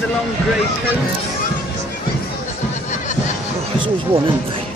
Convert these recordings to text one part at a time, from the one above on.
the long grey coats. Oh, there's always one, isn't there?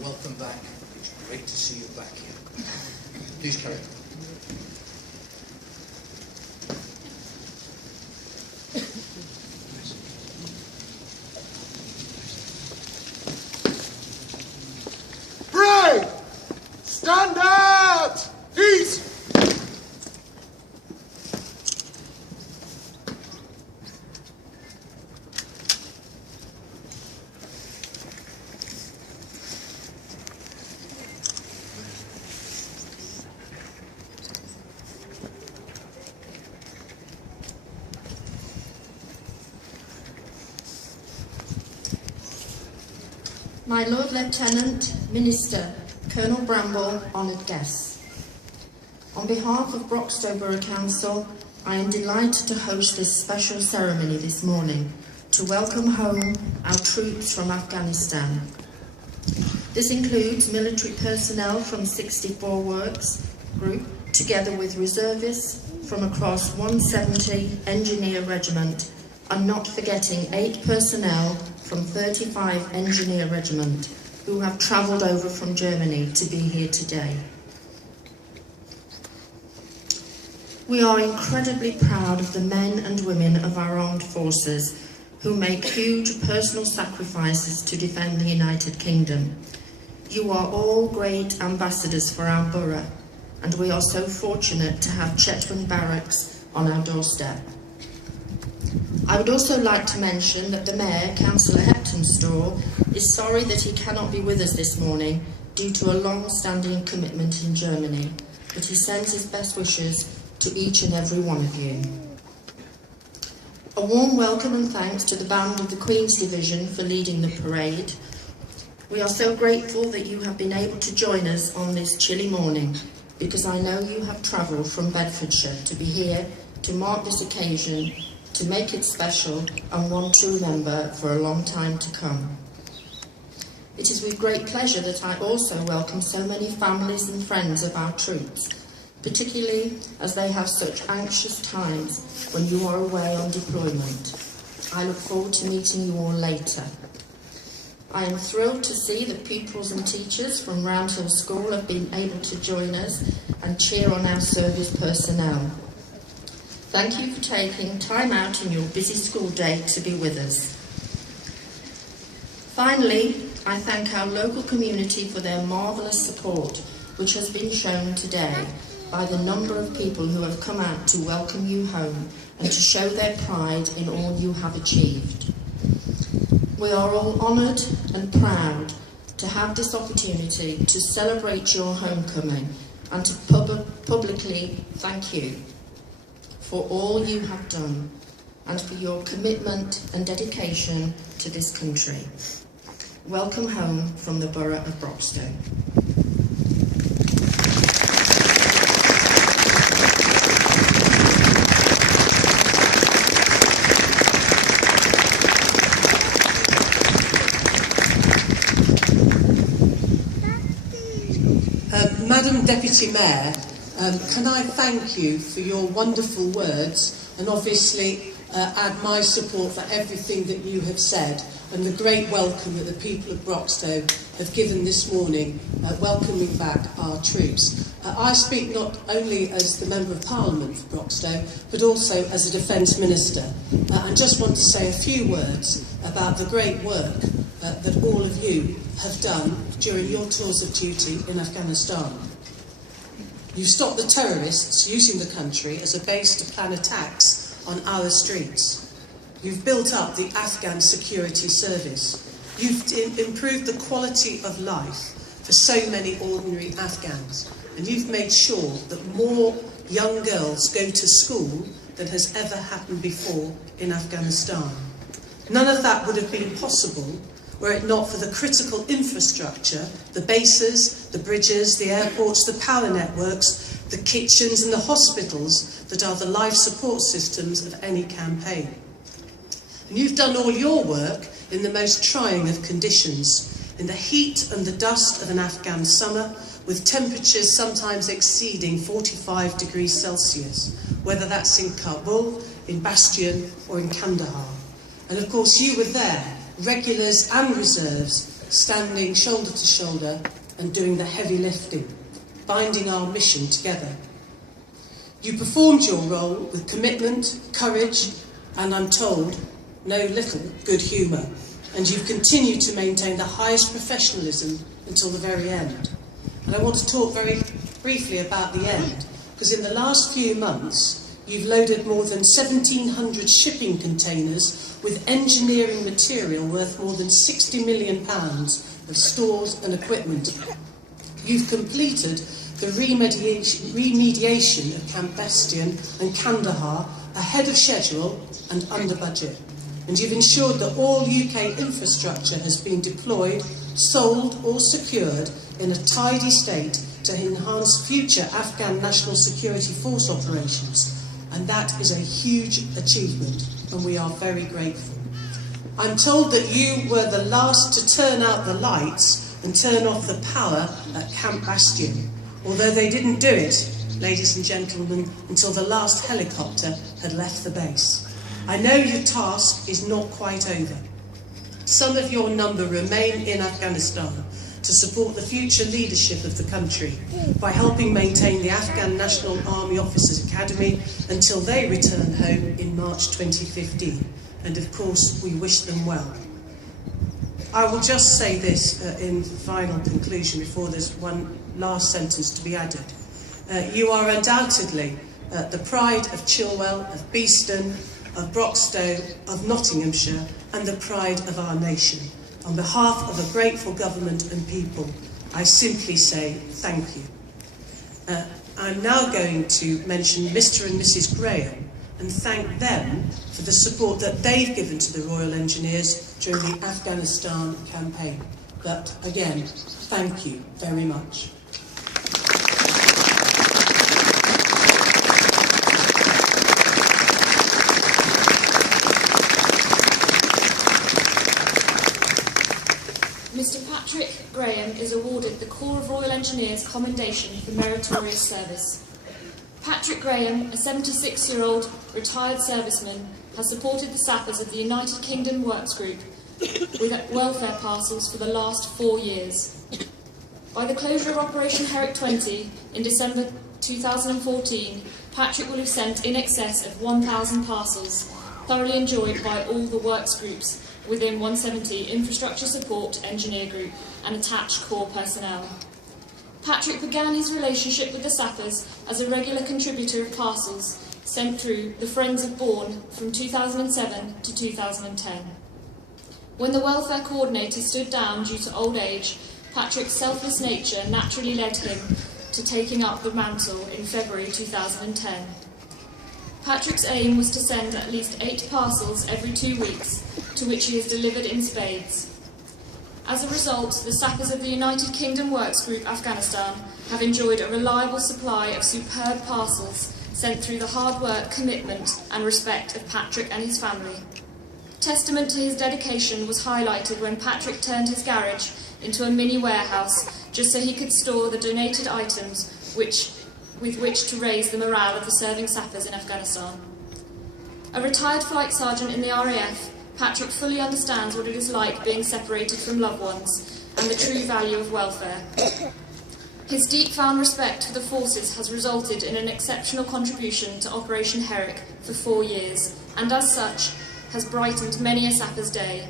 Welcome back. It's great to see you back here. Please carry on. Brave! Stand out! Eat! My Lord Lieutenant, Minister, Colonel Bramble, honoured guests. On behalf of Broxtowe Borough Council, I am delighted to host this special ceremony this morning to welcome home our troops from Afghanistan. This includes military personnel from 64 Works Group, together with reservists from across 170 Engineer Regiment, and not forgetting 8 personnel from 35 Engineer Regiment who have travelled over from Germany to be here today. We are incredibly proud of the men and women of our armed forces who make huge personal sacrifices to defend the United Kingdom. You are all great ambassadors for our borough, and we are so fortunate to have Chetwynd Barracks on our doorstep. I would also like to mention that the Mayor, Councillor Heptonstall, is sorry that he cannot be with us this morning due to a long-standing commitment in Germany, but he sends his best wishes to each and every one of you. A warm welcome and thanks to the band of the Queen's Division for leading the parade. We are so grateful that you have been able to join us on this chilly morning, because I know you have travelled from Bedfordshire to be here to mark this occasion, to make it special and one to remember for a long time to come. It is with great pleasure that I also welcome so many families and friends of our troops, particularly as they have such anxious times when you are away on deployment. I look forward to meeting you all later. I am thrilled to see that pupils and teachers from Roundhill School have been able to join us and cheer on our service personnel. Thank you for taking time out in your busy school day to be with us. Finally, I thank our local community for their marvellous support, which has been shown today by the number of people who have come out to welcome you home and to show their pride in all you have achieved. We are all honoured and proud to have this opportunity to celebrate your homecoming and to publicly thank you for all you have done and for your commitment and dedication to this country. Welcome home from the Borough of Broxtowe. Madam Deputy Mayor, can I thank you for your wonderful words and obviously add my support for everything that you have said and the great welcome that the people of Broxtowe have given this morning, welcoming back our troops. I speak not only as the Member of Parliament for Broxtowe, but also as a Defence Minister, and just want to say a few words about the great work that all of you have done during your tours of duty in Afghanistan. You stopped the terrorists using the country as a base to plan attacks on our streets. You've built up the Afghan security service. You've improved the quality of life for so many ordinary Afghans. And you've made sure that more young girls go to school than has ever happened before in Afghanistan. None of that would have been possible were it not for the critical infrastructure, the bases, the bridges, the airports, the power networks, the kitchens and the hospitals that are the life support systems of any campaign. And you've done all your work in the most trying of conditions, in the heat and the dust of an Afghan summer, with temperatures sometimes exceeding 45 degrees Celsius, whether that's in Kabul, in Bastion or in Kandahar. And of course you were there, regulars and reserves, standing shoulder to shoulder and doing the heavy lifting, binding our mission together. You performed your role with commitment, courage, and I'm told, no little good humour, and you've continued to maintain the highest professionalism until the very end. And I want to talk very briefly about the end, because in the last few months, you've loaded more than 1,700 shipping containers with engineering material worth more than £60 million of stores and equipment. You've completed the remediation of Camp Beeston and Kandahar ahead of schedule and under budget. And you've ensured that all UK infrastructure has been deployed, sold or secured in a tidy state to enhance future Afghan National Security Force operations. And that is a huge achievement, and we are very grateful. I'm told that you were the last to turn out the lights and turn off the power at Camp Bastion, although they didn't do it, ladies and gentlemen, until the last helicopter had left the base. I know your task is not quite over. Some of your number remain in Afghanistan to support the future leadership of the country by helping maintain the Afghan National Army Officers Academy until they return home in March 2015. And of course, we wish them well. I will just say this in final conclusion before there's one last sentence to be added. You are undoubtedly the pride of Chilwell, of Beeston, of Broxtowe, of Nottinghamshire, and the pride of our nation. On behalf of a grateful government and people, I simply say thank you. I'm now going to mention Mr. and Mrs. Graham, and thank them for the support that they've given to the Royal Engineers during the Afghanistan campaign. But again, thank you very much. Mr. Patrick Graham is awarded the Corps of Royal Engineers Commendation for Meritorious Service. Patrick Graham, a 76-year-old retired serviceman, has supported the sappers of the United Kingdom Works Group with welfare parcels for the last 4 years. By the closure of Operation Herrick 20 in December 2014, Patrick will have sent in excess of 1,000 parcels, thoroughly enjoyed by all the works groups within 170 Infrastructure Support Engineer Group and attached Corps personnel. Patrick began his relationship with the sappers as a regular contributor of parcels sent through the Friends of Bourne from 2007 to 2010. When the welfare coordinator stood down due to old age, Patrick's selfless nature naturally led him to taking up the mantle in February 2010. Patrick's aim was to send at least 8 parcels every 2 weeks, to which he has delivered in spades. As a result, the sappers of the United Kingdom Works Group Afghanistan have enjoyed a reliable supply of superb parcels sent through the hard work, commitment and respect of Patrick and his family. Testament to his dedication was highlighted when Patrick turned his garage into a mini warehouse just so he could store the donated items with which to raise the morale of the serving sappers in Afghanistan. A retired flight sergeant in the RAF, Patrick fully understands what it is like being separated from loved ones and the true value of welfare. His deep-found respect for the forces has resulted in an exceptional contribution to Operation Herrick for 4 years, and as such, has brightened many a sapper's day.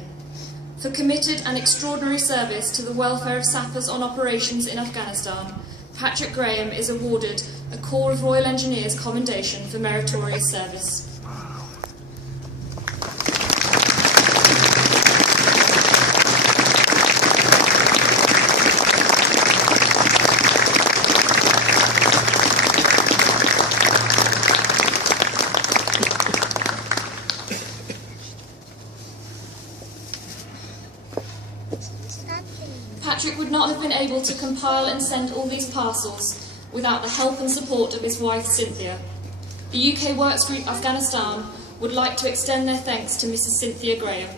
For committed and extraordinary service to the welfare of sappers on operations in Afghanistan, Patrick Graham is awarded a Corps of Royal Engineers Commendation for Meritorious Service. Patrick would not have been able to compile and send all these parcels without the help and support of his wife Cynthia. The UK Works Group Afghanistan would like to extend their thanks to Mrs. Cynthia Graham.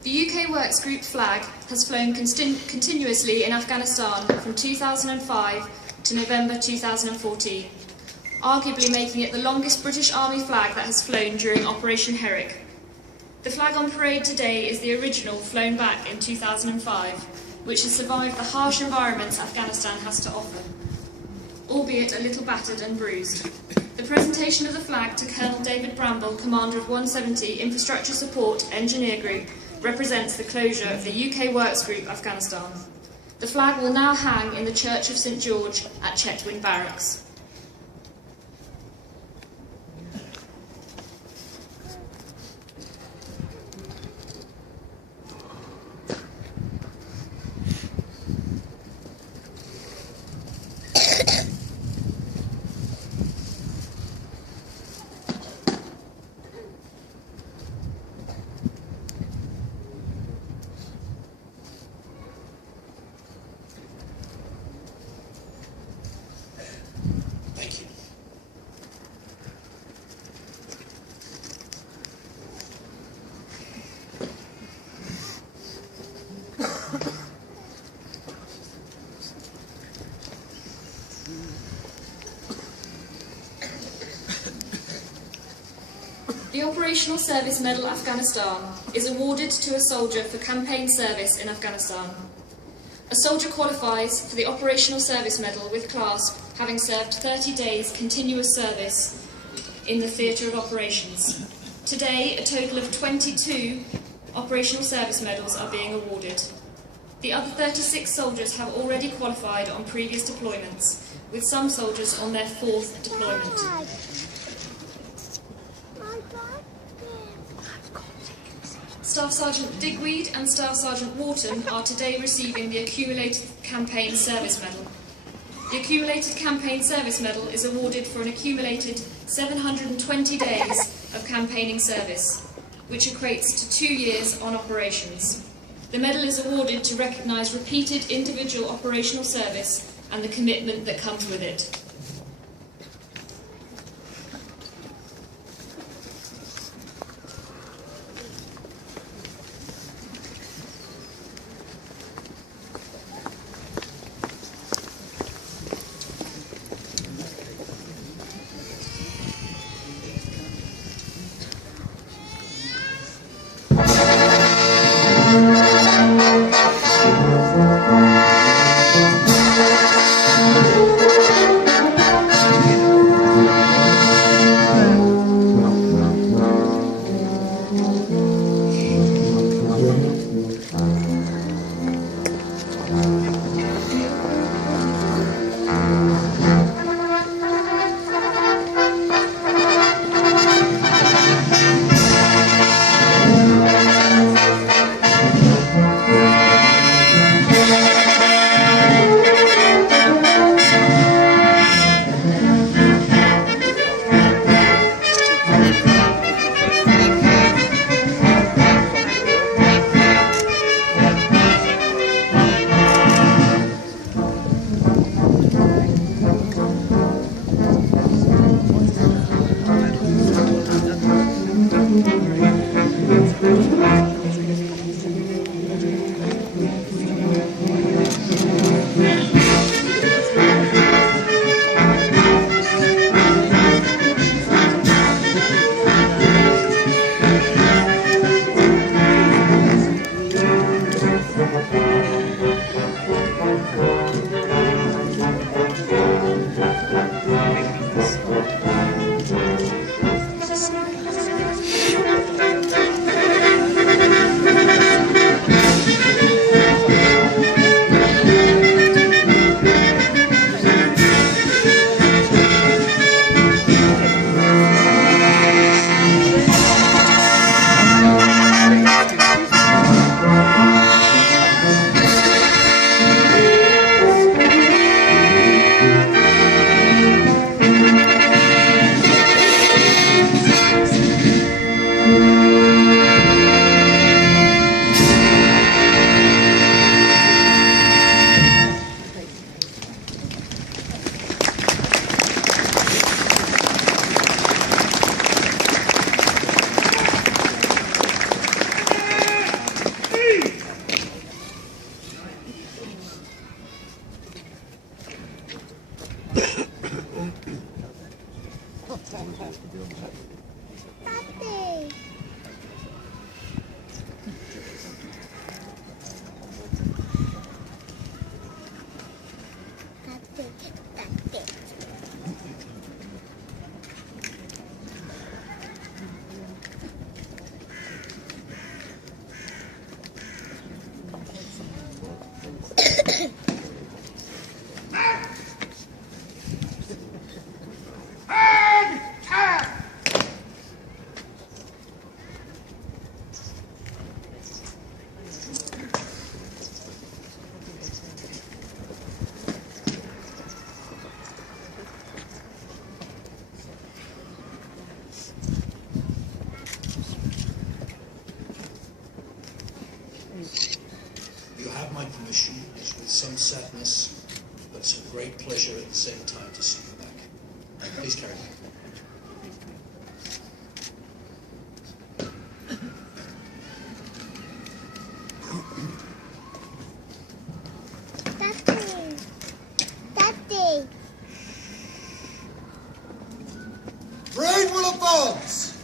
The UK Works Group flag has flown continuously in Afghanistan from 2005 to November 2014, arguably making it the longest British Army flag that has flown during Operation Herrick. The flag on parade today is the original flown back in 2005, which has survived the harsh environments Afghanistan has to offer, albeit a little battered and bruised. The presentation of the flag to Colonel David Bramble, Commander of 170 Infrastructure Support Engineer Group, represents the closure of the UK Works Group Afghanistan. The flag will now hang in the Church of St George at Chetwynd Barracks. Operational Service Medal Afghanistan is awarded to a soldier for campaign service in Afghanistan. A soldier qualifies for the Operational Service Medal with clasp having served 30 days continuous service in the theatre of operations. Today, a total of 22 Operational Service Medals are being awarded. The other 36 soldiers have already qualified on previous deployments, with some soldiers on their 4th deployment. Staff Sergeant Digweed and Staff Sergeant Wharton are today receiving the Accumulated Campaign Service Medal. The Accumulated Campaign Service Medal is awarded for an accumulated 720 days of campaigning service, which equates to 2 years on operations. The medal is awarded to recognise repeated individual operational service and the commitment that comes with it. You have my permission. It's with some sadness, but it's a great pleasure at the same time to see you back. Please carry on. Daddy. Parade will advance.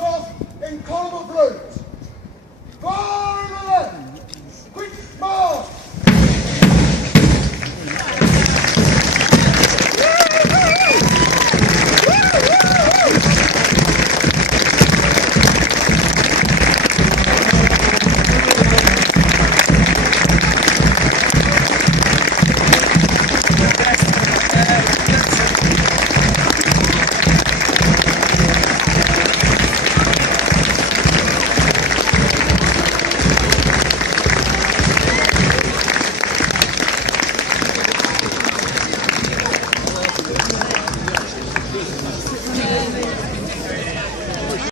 off in column of blues. Far in the left. Quick march.